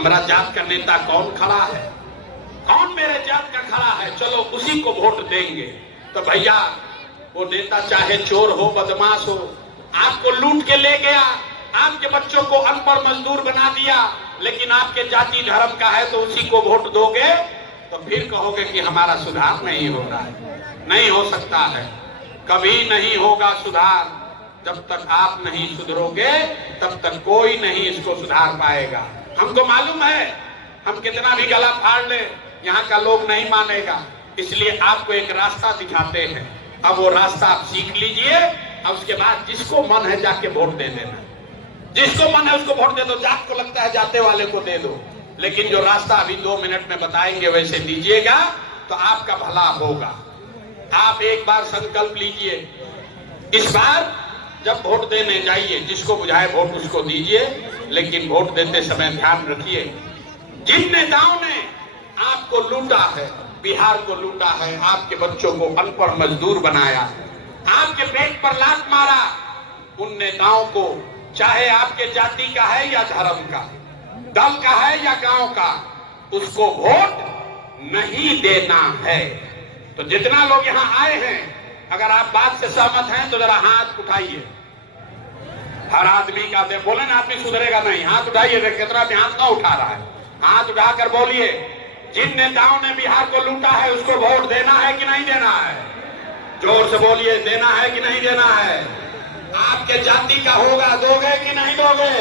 हमारा जात का नेता कौन खड़ा है, कौन मेरे जात का खड़ा है, चलो उसी को वोट देंगे। तो भैया वो नेता चाहे चोर हो, बदमाश हो, आपको लूट के ले गया, आपके बच्चों को अनपढ़ मजदूर बना दिया, लेकिन आपके जाति धर्म का है तो उसी को वोट दोगे, तो फिर कहोगे कि हमारा सुधार नहीं हो रहा है। नहीं हो सकता है, कभी नहीं होगा सुधार। जब तक आप नहीं सुधरोगे तब तक कोई नहीं इसको सुधार पाएगा। हमको मालूम है, हम कितना भी गला फाड़ ले, यहाँ का लोग नहीं मानेगा, इसलिए आपको एक रास्ता दिखाते हैं। अब वो रास्ता आप सीख लीजिए और उसके बाद जिसको मन है जाके वोट दे देना, जिसको मन है उसको वोट दे दो। जात को लगता है जाते वाले को दे दो, लेकिन जो रास्ता अभी 2 मिनट में बताएंगे वैसे दीजिएगा तो आपका भला होगा। आप एक बार संकल्प लीजिए, इस बार जब वोट देने जाइए जिसको बुझाए वोट उसको दीजिए, लेकिन वोट देते समय ध्यान रखिए जिन नेताओं ने आपको लूटा है, बिहार को लूटा है, आपके बच्चों को अनपढ़ मजदूर बनाया, आपके पेट पर लात मारा, उन नेताओं को चाहे आपके जाति का है या धर्म का, दल का है या गांव का, उसको वोट नहीं देना है। तो जितना लोग यहाँ आए हैं, अगर आप बात से सहमत हैं तो जरा हाथ उठाइए। हर आदमी का दे, बोले ना आदमी सुधरेगा नहीं, हाथ उठाइए। कितना भी हाथ ना उठा रहा है, हाथ उठाकर बोलिए जिन नेताओं ने बिहार को लूटा है उसको वोट देना है कि नहीं देना है? जोर से बोलिए, देना है कि नहीं देना है? आपके जाति का होगा, दोगे कि नहीं दोगे?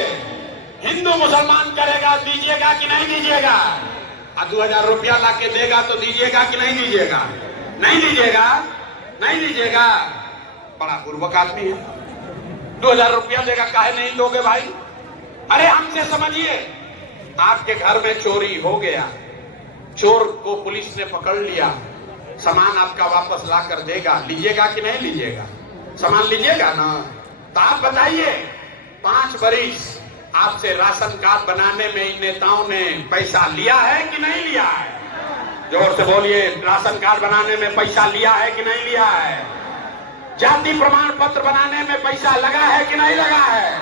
हिंदू मुसलमान करेगा, दीजिएगा कि नहीं दीजिएगा? 2000 रुपया लाके देगा तो दीजिएगा कि नहीं दीजिएगा? नहीं दीजिएगा, नहीं दीजिएगा। बड़ा बुर्बक आदमी है, 2000 रुपया देगा, काहे नहीं दोगे भाई? अरे हमसे समझिए, आपके घर में चोरी हो गया, चोर को पुलिस ने पकड़ लिया, सामान आपका वापस ला कर देगा, लीजिएगा कि नहीं लीजिएगा? सामान लीजिएगा ना? तो आप बताइए, 5 बरिस आपसे राशन कार्ड बनाने में इन नेताओं ने पैसा लिया है कि नहीं लिया है? जोर से बोलिए, राशन कार्ड बनाने में पैसा लिया है कि नहीं लिया है? जाति प्रमाण पत्र बनाने में पैसा लगा है कि नहीं लगा है?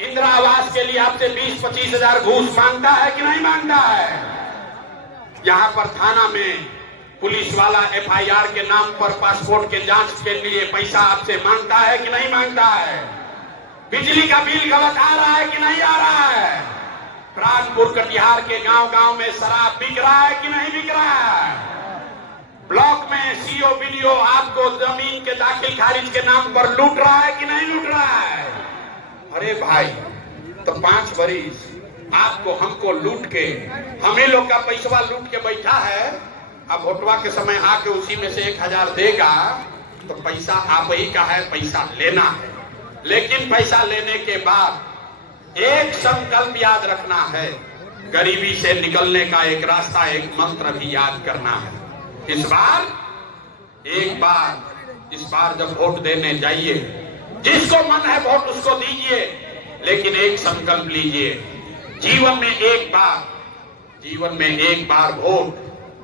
इंदिरा आवास के लिए आपसे 20-25 हजार घूस मांगता है कि नहीं मांगता है? यहाँ पर थाना में पुलिस वाला FIR के नाम पर पासपोर्ट के जांच के लिए पैसा आपसे मांगता है कि नहीं मांगता है? बिजली का बिल गलत आ रहा है कि नहीं आ रहा है? प्राणपुर कटिहार के गांव-गांव में शराब बिक रहा है कि नहीं बिक रहा है? ब्लॉक में CO BDO आपको जमीन के दाखिल खारिज के नाम पर लूट रहा है कि नहीं लूट रहा है? अरे भाई, तो 5 बरिस आपको हमको लूट के, हमें लोग का पैसा लूट के बैठा है, अब वोटवा के समय आके उसी में से 1000 देगा तो पैसा आप ही का है, पैसा लेना है। लेकिन पैसा लेने के बाद एक संकल्प याद रखना है, गरीबी से निकलने का एक रास्ता, एक मंत्र भी याद करना है। इस बार जब वोट देने जाइए, जिसको मन है वोट उसको दीजिए, लेकिन एक संकल्प लीजिए, जीवन में एक बार वोट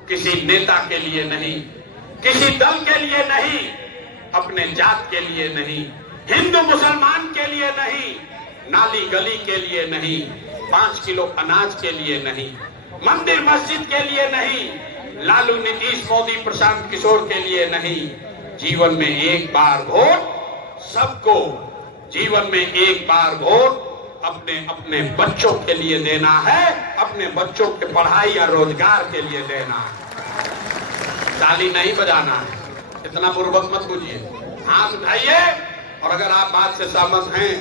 किसी नेता के लिए नहीं, किसी दल के लिए नहीं, अपने जात के लिए नहीं, हिंदू मुसलमान के लिए नहीं, नाली गली के लिए नहीं, 5 किलो अनाज के लिए नहीं, मंदिर मस्जिद के लिए नहीं, लालू नीतीश मोदी प्रशांत किशोर के लिए नहीं। जीवन में एक बार वोट सबको, जीवन में एक बार वोट अपने अपने बच्चों के लिए देना है, अपने बच्चों के पढ़ाई या रोजगार के लिए देना है। ताली नहीं बजाना है, इतना बुर्बक मत बुझिए। हाथ उठाइए, और अगर आप बात से सहमत हैं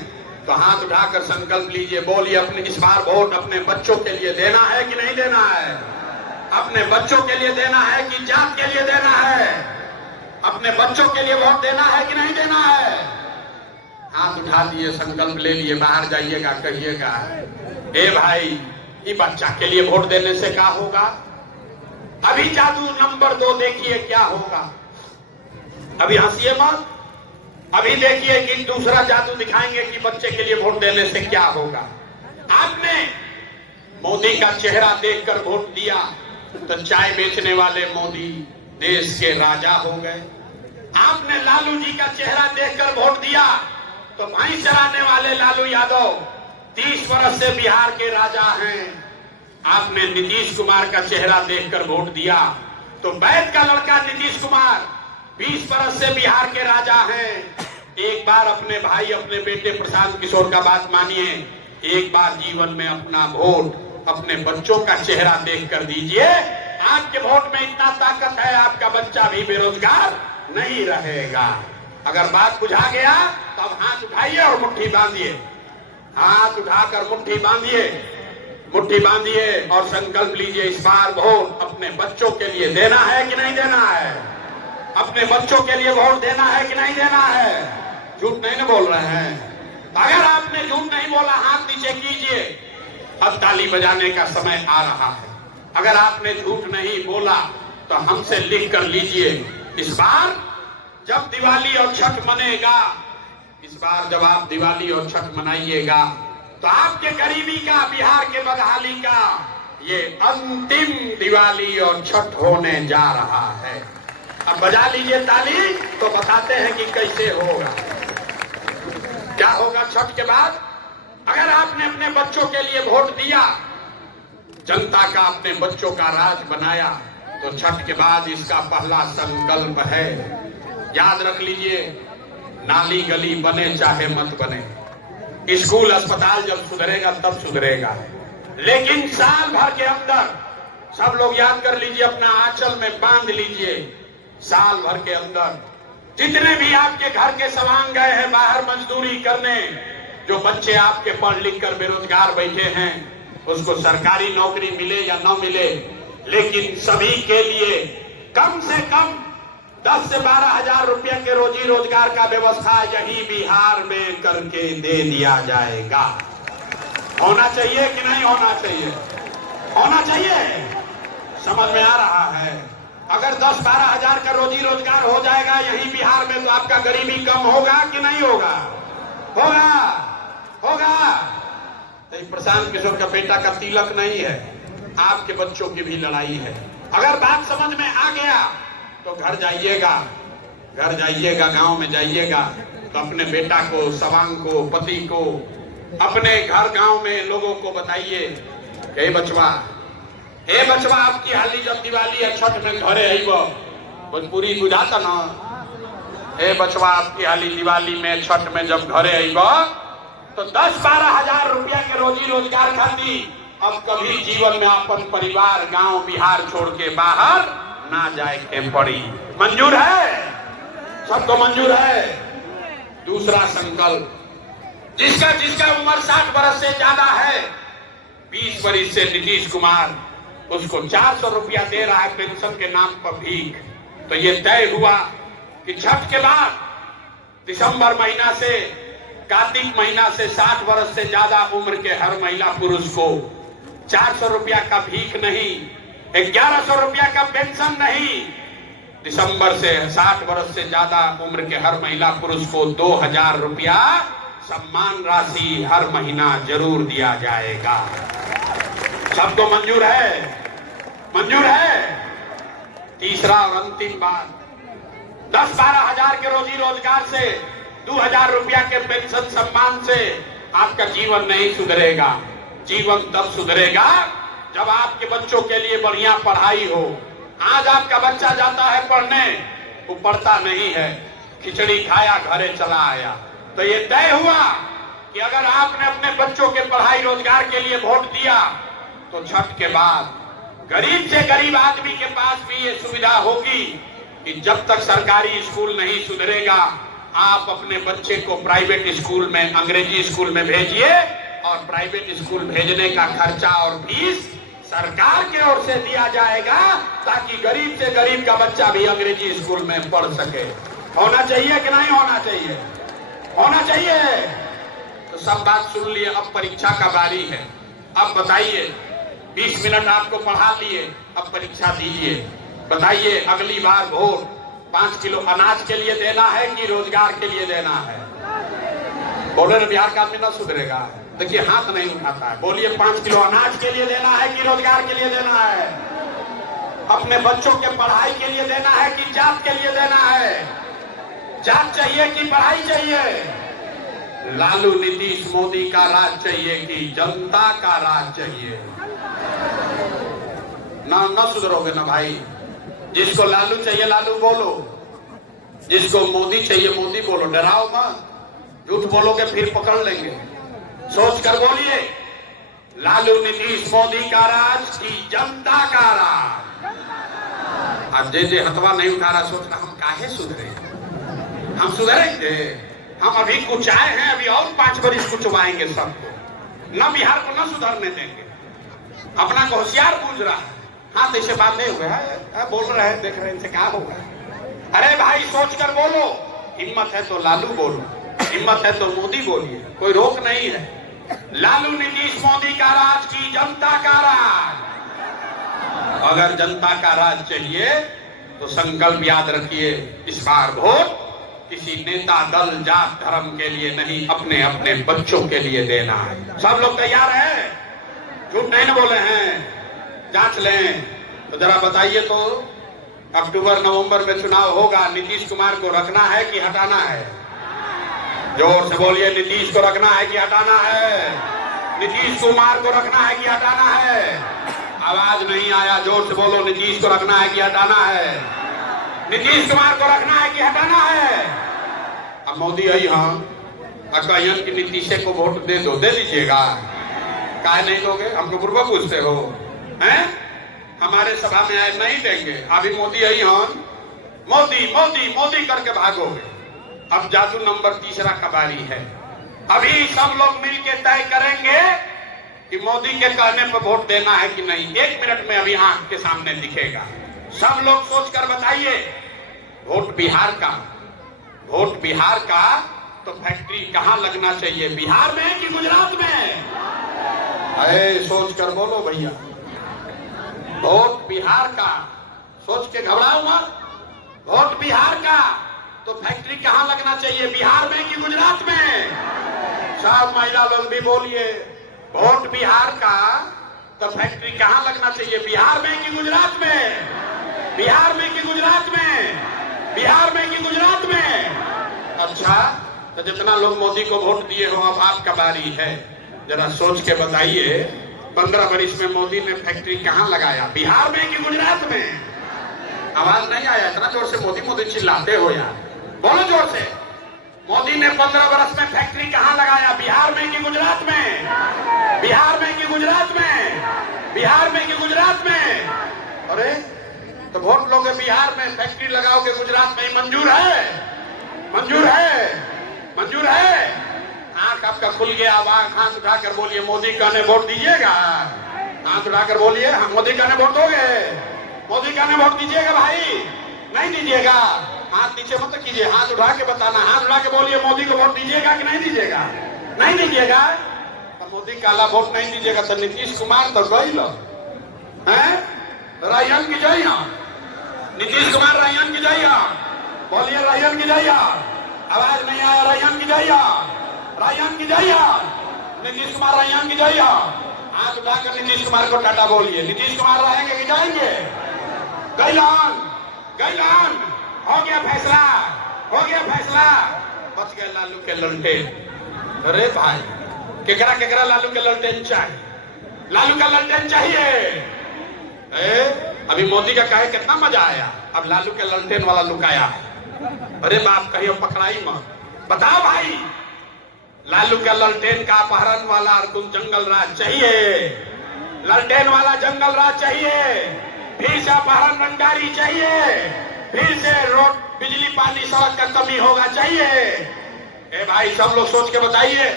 तो हाथ उठाकर संकल्प लीजिए, बोलिए अपने इस बार वोट अपने बच्चों के लिए देना है कि नहीं देना है? अपने बच्चों के लिए देना है कि जात के लिए देना है? अपने बच्चों के लिए वोट देना है कि नहीं देना है? हाथ उठा दिए, संकल्प ले लिए, बाहर जाइएगा, कहिएगा, ए भाई, ये बच्चा के लिए वोट देने से क्या होगा? अभी जादू नंबर 2 देखिए क्या होगा। अभी हंसिए मत, अभी देखिए कि दूसरा जादू दिखाएंगे कि बच्चे के लिए वोट देने से क्या होगा। आपने मोदी का चेहरा देखकर वोट दिया तो चाय बेचने वाले मोदी देश के राजा हो गए। आपने लालू जी का चेहरा देखकर वोट दिया तो भैंस चराने वाले लालू यादव 30 वर्ष से बिहार के राजा हैं। आपने नीतीश कुमार का चेहरा देखकर वोट दिया, तो वैद का लड़का नीतीश कुमार 20 बरस से बिहार के राजा हैं। एक बार अपने भाई, अपने बेटे प्रशांत किशोर का बात मानिए, एक बार जीवन में अपना वोट अपने बच्चों का चेहरा देखकर दीजिए। आपके वोट में इतना ताकत है, आपका बच्चा भी बेरोजगार नहीं रहेगा। अगर बात बुझा गया तो अब हाथ उठाइए और मुट्ठी बांधिए, हाथ उठाकर मुट्ठी बांधिए, मुट्ठी बांधिए और संकल्प लीजिए, इस बार वोट अपने बच्चों के लिए देना है कि नहीं देना है? अपने बच्चों के लिए वोट देना है कि नहीं देना है? झूठ नहीं ना बोल रहे हैं? अगर आपने झूठ नहीं बोला, हाथ नीचे कीजिए। अब ताली बजाने का समय आ रहा है। अगर आपने झूठ नहीं बोला तो हमसे लिख कर लीजिए, इस बार जब दिवाली और छठ मनेगा, इस बार जब आप दिवाली और छठ मनाइएगा तो आपके गरीबी का, बिहार के बदहाली का ये अंतिम दिवाली और छठ होने जा रहा है। अब बजा लीजिए ताली तो बताते हैं कि कैसे होगा, क्या होगा छठ के बाद। अगर आपने अपने बच्चों के लिए वोट दिया, जनता का अपने बच्चों का राज बनाया, तो छठ के बाद इसका पहला संकल्प है, याद रख लीजिए, नाली गली बने चाहे मत बने, स्कूल अस्पताल जब सुधरेगा तब सुधरेगा, लेकिन साल भर के अंदर सब लोग याद कर लीजिए, अपना आंचल में बांध लीजिए, साल भर के अंदर जितने भी आपके घर के सवांग गए हैं बाहर मजदूरी करने, जो बच्चे आपके पढ़ लिख कर बेरोजगार बैठे हैं, उसको सरकारी नौकरी मिले या न मिले, लेकिन सभी के लिए कम से कम 10 से 12 हजार रुपये के रोजी रोजगार का व्यवस्था यही बिहार में करके दे दिया जाएगा। होना चाहिए कि नहीं होना चाहिए? होना चाहिए। समझ में आ रहा है? अगर 10-12 हजार का रोजी रोजगार हो जाएगा यही बिहार में, तो आपका गरीबी कम होगा कि नहीं होगा? होगा, होगा। तो प्रशांत किशोर का बेटा का तिलक नहीं है, आपके बच्चों की भी लड़ाई है। अगर बात समझ में आ गया तो घर जाइएगा, घर जाइएगा, गांव में जाइएगा, तो अपने बेटा को, सवांग को, पति को, अपने घर गांव में लोगों को बताइए, हे बचवा, हे बचवा, आपकी हाली जब दिवाली या छठ में घरे आइब, भोजपुरी बुझाता ना, हे बचवा, आपकी हाली दिवाली में छठ में जब घरे आइब तो 10-12 हजार रुपया के रोजी रोजगार खाती अब कभी जीवन में अपन परिवार, गांव, बिहार छोड़ के बाहर ना जाए के पड़ी। मंजूर है? सबको मंजूर है? दूसरा संकल्प, जिसका जिसका उम्र 60 बरस से ज्यादा है, 20 बरस से नीतीश कुमार उसको 400 रुपया दे रहा है पेंशन के नाम पर भीख। तो ये तय हुआ कि छठ के बाद दिसंबर महीना से, कार्तिक महीना से 60 वर्ष से ज्यादा उम्र के हर महिला पुरुष को 400 रुपया का भीख नहीं, 1100 रुपया का पेंशन नहीं, दिसंबर से 60 वर्ष से ज्यादा उम्र के हर महिला पुरुष को 2000 रुपया सम्मान राशि हर महीना जरूर दिया जाएगा। सबको मंजूर है? मंजूर है? तीसरा और अंतिम बात, 10-12 हजार के रोजी रोजगार से, 2000 रुपया के पेंशन सम्मान से आपका जीवन नहीं सुधरेगा। जीवन तब सुधरेगा जब आपके बच्चों के लिए बढ़िया पढ़ाई हो। आज आपका बच्चा जाता है पढ़ने, वो पढ़ता नहीं है, खिचड़ी खाया घरे चला आया। तो ये तय हुआ कि अगर आपने अपने बच्चों के पढ़ाई रोजगार के लिए वोट दिया तो छठ के बाद गरीब से गरीब आदमी के पास भी ये सुविधा होगी कि जब तक सरकारी स्कूल नहीं सुधरेगा, आप अपने बच्चे को प्राइवेट स्कूल में, अंग्रेजी स्कूल में भेजिए, और प्राइवेट स्कूल भेजने का खर्चा और फीस सरकार की ओर से दिया जाएगा, ताकि गरीब से गरीब का बच्चा भी अंग्रेजी स्कूल में पढ़ सके। होना चाहिए कि नहीं होना चाहिए? होना चाहिए। तो सब बात सुन लिए, अब परीक्षा का बारी है। अब बताइए, 20 मिनट आपको पढ़ा लिए, अब परीक्षा दीजिए। बताइए, अगली बार वोट 5 किलो अनाज के लिए देना है कि रोजगार के लिए देना है? बोले बिहार का आदमी ना सुधरेगा। देखिए, हाथ नहीं उठाता है। बोलिए, 5 किलो अनाज के लिए देना है कि रोजगार के लिए देना है? अपने बच्चों के पढ़ाई के लिए देना है कि जात के लिए देना है? जात चाहिए कि पढ़ाई चाहिए? लालू, नीतीश, मोदी का राज चाहिए कि जनता का राज चाहिए? ना सुधरोगे ना भाई। जिसको लालू चाहिए लालू बोलो, जिसको मोदी चाहिए मोदी बोलो। डराओ मत, झूठ बोलोगे फिर पकड़ लेंगे। सोच कर बोलिए, लालू नीतीश मोदी का राज की जनता का राज। अब जे हथवा नहीं उठा रहा सोच रहा हम काहे सुधरे, हम सुधरेंगे। हम अभी कुछ आए हैं, अभी और 5 बरिस कुचवाएंगे सबको, न बिहार को न सुधरने देंगे। अपना को होशियार पूछ रहा है, हाथ ऐसे बांधे हुए है, बोल रहे हैं, देख रहे हैं इनसे क्या होगा। अरे भाई सोच कर बोलो, हिम्मत है तो लालू बोलो, हिम्मत है तो मोदी बोलिए, कोई रोक नहीं है। लालू नीतीश मोदी का राज की जनता का राज। अगर जनता का राज चाहिए तो संकल्प याद रखिए, इस बार वोट किसी नेता दल जात धर्म के लिए नहीं, अपने अपने बच्चों के लिए देना है। सब लोग तैयार हैं? झूठ नहीं न बोले हैं, जांच लें। तो जरा बताइए तो, अक्टूबर नवंबर में चुनाव होगा, नीतीश कुमार को रखना है कि हटाना है? जोर से बोलिए, नीतीश को रखना है कि हटाना है? नीतीश कुमार को रखना है कि हटाना है? आवाज नहीं आया, जोर से बोलो, नीतीश को रखना है कि हटाना है? नीतीश कुमार को रखना है कि हटाना है? अब मोदी आई हाँ कहियन की नीतीश को वोट दे दो, दे दीजिएगा। काहे नहीं दोगे? हमको पूर्व पूछते हो हैं? हमारे सभा में आए नहीं देंगे। अभी मोदी आई हाँ, मोदी मोदी मोदी करके भागोगे। अब जादू नंबर 3 का बारी है। अभी सब लोग मिलके तय करेंगे कि मोदी के कहने पर वोट देना है कि नहीं। 1 मिनट में अभी आंख के सामने दिखेगा। सब लोग सोच कर बताइए, वोट बिहार का, वोट बिहार का तो फैक्ट्री कहां लगना चाहिए, बिहार में कि गुजरात में? अरे सोच कर बोलो भैया, वोट बिहार का, सोच के घबराओ मत। वोट बिहार का तो फैक्ट्री कहां लगना चाहिए, बिहार में कि गुजरात में? सब महिला लोग भी बोलिए, वोट बिहार का तो फैक्ट्री कहां लगना चाहिए, बिहार में कि गुजरात में? बिहार में कि गुजरात में? बिहार में कि गुजरात में? अच्छा, तो जितना लोग मोदी को वोट दिए हो, अब आपका बारी है। जरा सोच के बताइए, 15 बरिस में मोदी ने फैक्ट्री कहां लगाया, बिहार में कि गुजरात में? आवाज नहीं आया, इतना जोर से मोदी मोदी चिल्लाते हो यार, बोलो जोर से। मोदी ने 15 बरस में फैक्ट्री कहां लगाया, बिहार में कि गुजरात में? बिहार में कि गुजरात में? बिहार में कि गुजरात में? अरे तो वोट लोगे बिहार में, फैक्ट्री लगाओगे गुजरात में, मंजूर है? मंजूर है? मंजूर है? आंख आपका खुल गया, आवाज हाथ उठाकर बोलिए, मोदी कहने वोट दीजिएगा। हाथ उठाकर बोलिए, मोदी कहने वोट दोगे? मोदी कहने वोट दीजिएगा भाई? नहीं दीजिएगा? हाथ नीचे मत कीजिए, हाथ उठा के बताना, हाथ उठा के बोलिए, मोदी को वोट दीजिएगा कि नहीं दीजिएगा? नहीं दीजिएगा? तो मोदी काला वोट नहीं दीजिएगा तो नीतीश कुमार तो गई लो हैं, रायन की जय। नीतीश कुमार रायन की जय, बोलिए रायन की जय। आवाज नहीं आया, रायन की जय, रायन की जय। नीतीश कुमार रायन की जय। हाथ उठाकर नीतीश कुमार को टाटा बोलिए। नीतीश कुमार रहेंगे कि जाएंगे? गैलान, गैलान, हो गया फैसला, हो गया फैसला, बच गए लालू के ललटेन। अरे भाई, केकरा केकरा लालू के ललटेन चाहिए? लालू का ललटेन चाहिए? अभी मोदी का कहे कितना मजा आया, अब लालू के ललटेन वाला लुकाया है। अरे बाप, कहियो पकड़ाई मत। बताओ भाई, लालू का ललटेन का अपहरण वाला तुम जंगल राज चाहिए? ललटेन वाला जंगल राज चाहिए? फिर से अपहरण रंगदारी चाहिए? फिर से रोड, बिजली, पानी, सड़क का कमी होगा चाहिए? ए भाई सब लोग सोच के बताइए,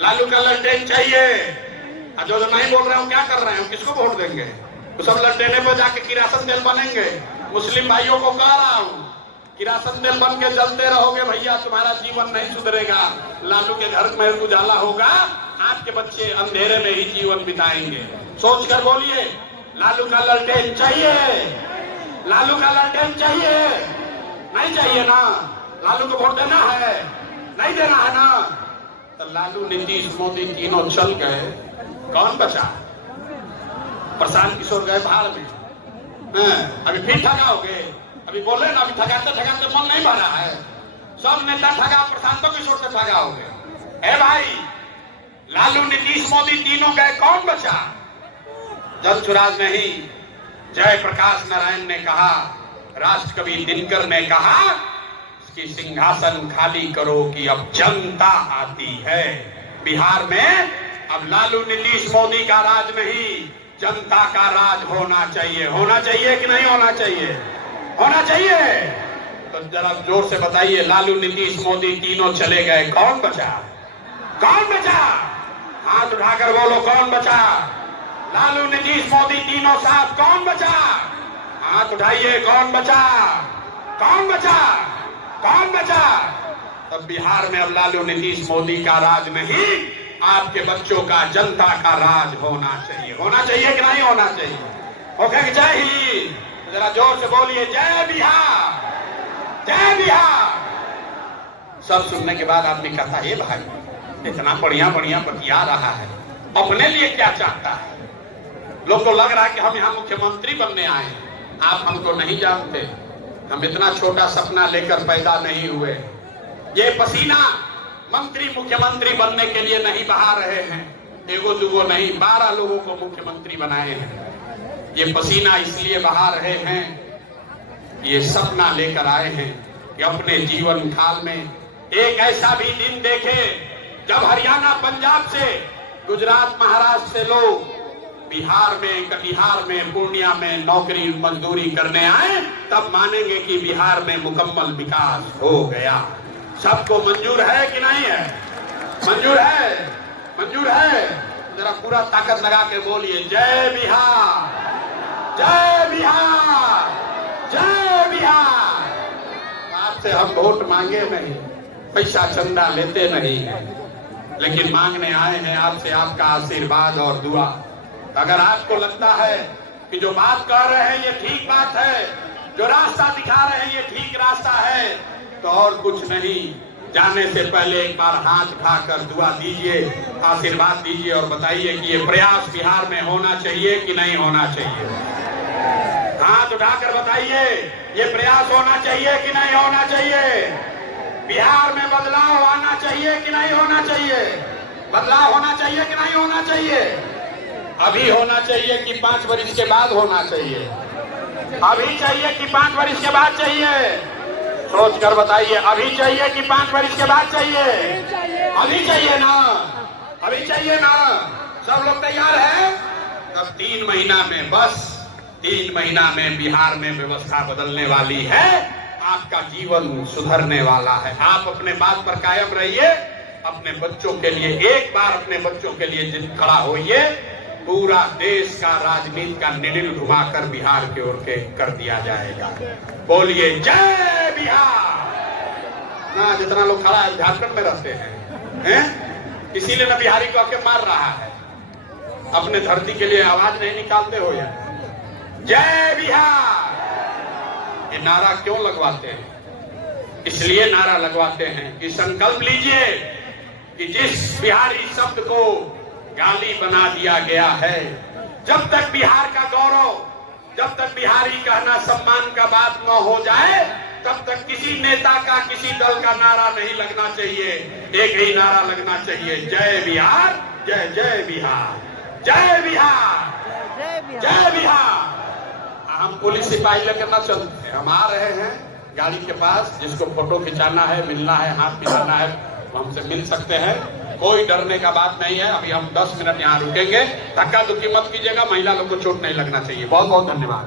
लालू का ललटेन चाहिए? जो नहीं बोल रहे हो क्या कर रहे हो, किसको वोट देंगे? तो सब ललटेने पर जाके किरासन तेल बनेंगे। मुस्लिम भाइयों को कह रहा हूँ, किरासन तेल बन के जलते रहोगे भैया, तुम्हारा जीवन नहीं सुधरेगा। लालू के घर में उजाला होगा, आपके बच्चे अंधेरे में ही जीवन बिताएंगे। सोच कर बोलिए, लालू का ललटेन चाहिए? लालू का ललटेन चाहिए? नहीं चाहिए ना? लालू को वोट देना है? नहीं देना है ना? तो लालू, नीतीश, मोदी तीनों चल गए, कौन बचा? प्रशांत किशोर गए बाहर में, अभी फिर ठगाओगे? अभी बोले ना, अभी ठगाते ठगाते मन नहीं भरा है। सब नेता ठगा, प्रशांत किशोर से ठगाओगे? ए भाई, लालू, नीतीश, मोदी तीनों गए, कौन बचा? जन सुराज नहीं, जयप्रकाश नारायण ने कहा, राष्ट्रकवि दिनकर ने कहा कि सिंहासन खाली करो कि अब जनता आती है। बिहार में अब लालू नीतीश मोदी का राज नहीं, जनता का राज होना चाहिए। होना चाहिए कि नहीं होना चाहिए? होना चाहिए। तो जरा जोर से बताइए, लालू नीतीश मोदी तीनों चले गए, कौन बचा? कौन बचा? हाथ उठाकर बोलो, कौन बचा? लालू नीतीश मोदी तीनों साथ, कौन बचा? हाथ उठाइए, कौन बचा? कौन बचा? कौन बचा? तब बिहार में अब लालू नीतीश मोदी का राज नहीं, आपके बच्चों का, जनता का राज होना चाहिए। होना चाहिए कि नहीं होना चाहिए? ओके, जय हिंद। जरा जोर से बोलिए, जय बिहार, जय बिहार। सब सुनने के बाद आदमी कहता है, भाई इतना बढ़िया बढ़िया बतिया रहा है, अपने लिए क्या चाहता है? लोग को लग रहा है कि हम यहाँ मुख्यमंत्री बनने आए हैं। आप हमको नहीं जानते, हम इतना छोटा सपना लेकर पैदा नहीं हुए। ये पसीना मंत्री मुख्यमंत्री बनने के लिए नहीं बहा रहे हैं, एगो दुगो नहीं, 12 लोगों को मुख्यमंत्री बनाए हैं। ये पसीना इसलिए बहा रहे हैं, ये सपना लेकर आए हैं कि अपने जीवन काल में एक ऐसा भी दिन देखे जब हरियाणा, पंजाब से, गुजरात, महाराष्ट्र से लोग बिहार में, कटिहार में, पूर्णिया में नौकरी मजदूरी करने आए, तब मानेंगे कि बिहार में मुकम्मल विकास हो गया। सबको मंजूर है कि नहीं है? मंजूर है, मंजूर है। जरा पूरा ताकत लगा के बोलिए, जय बिहार, जय बिहार, जय बिहार। आपसे हम वोट मांगे नहीं, पैसा चंदा लेते नहीं, लेकिन मांगने आए हैं आपसे आपका आशीर्वाद और दुआ। अगर आपको लगता है कि जो बात कह रहे हैं ये ठीक बात है, जो रास्ता दिखा रहे हैं ये ठीक रास्ता है, तो और कुछ नहीं, जाने से पहले एक बार हाथ उठाकर दुआ दीजिए, आशीर्वाद दीजिए और बताइए कि ये प्रयास बिहार में होना चाहिए कि नहीं होना चाहिए। हाथ उठाकर बताइए, ये प्रयास होना चाहिए कि नहीं होना चाहिए। बिहार में बदलाव आना चाहिए कि नहीं होना चाहिए? बदलाव होना चाहिए कि नहीं होना चाहिए? अभी होना चाहिए कि 5 वर्ष के बाद होना चाहिए? अभी चाहिए कि 5 वर्ष के बाद चाहिए? सोच कर बताइए, अभी चाहिए कि 5 वर्ष के बाद चाहिए? अभी चाहिए ना? अभी चाहिए ना? सब लोग तैयार हैं? तब 3 महीना में, बस 3 महीना में बिहार में व्यवस्था बदलने वाली है, आपका जीवन सुधरने वाला है। आप अपने बात पर कायम रहिए, अपने बच्चों के लिए, एक बार अपने बच्चों के लिए जिद खड़ा होइए, पूरा देश का राजनीति का निडिल घुमाकर बिहार की ओर के कर दिया जाएगा। बोलिए, जय बिहार। ना जितना लोग खड़ा है झारखंड में रहते हैं, इसीलिए ना बिहारी को आके मार रहा है। अपने धरती के लिए आवाज नहीं निकालते हो या? जय बिहार। ये नारा क्यों लगवाते हैं? इसलिए नारा लगवाते हैं कि संकल्प लीजिए कि जिस बिहारी शब्द को गाली बना दिया गया है, जब तक बिहार का गौरव, जब तक बिहारी कहना सम्मान का बात न हो जाए, तब तक किसी नेता का, किसी दल का नारा नहीं लगना चाहिए। एक ही नारा लगना चाहिए, जय बिहार, जय जय बिहार, जय बिहार, जय बिहार। हम पुलिस सिपाही लेकर ना चलते, हम आ रहे हैं गाड़ी के पास, जिसको फोटो खिंचाना है, मिलना है, हाथ मिलाना है, हमसे मिल सकते हैं। कोई डरने का बात नहीं है। अभी हम 10 मिनट यहाँ रुकेंगे। धक्का धुक्की मत कीजिएगा, महिला लोग को चोट नहीं लगना चाहिए। बहुत बहुत धन्यवाद।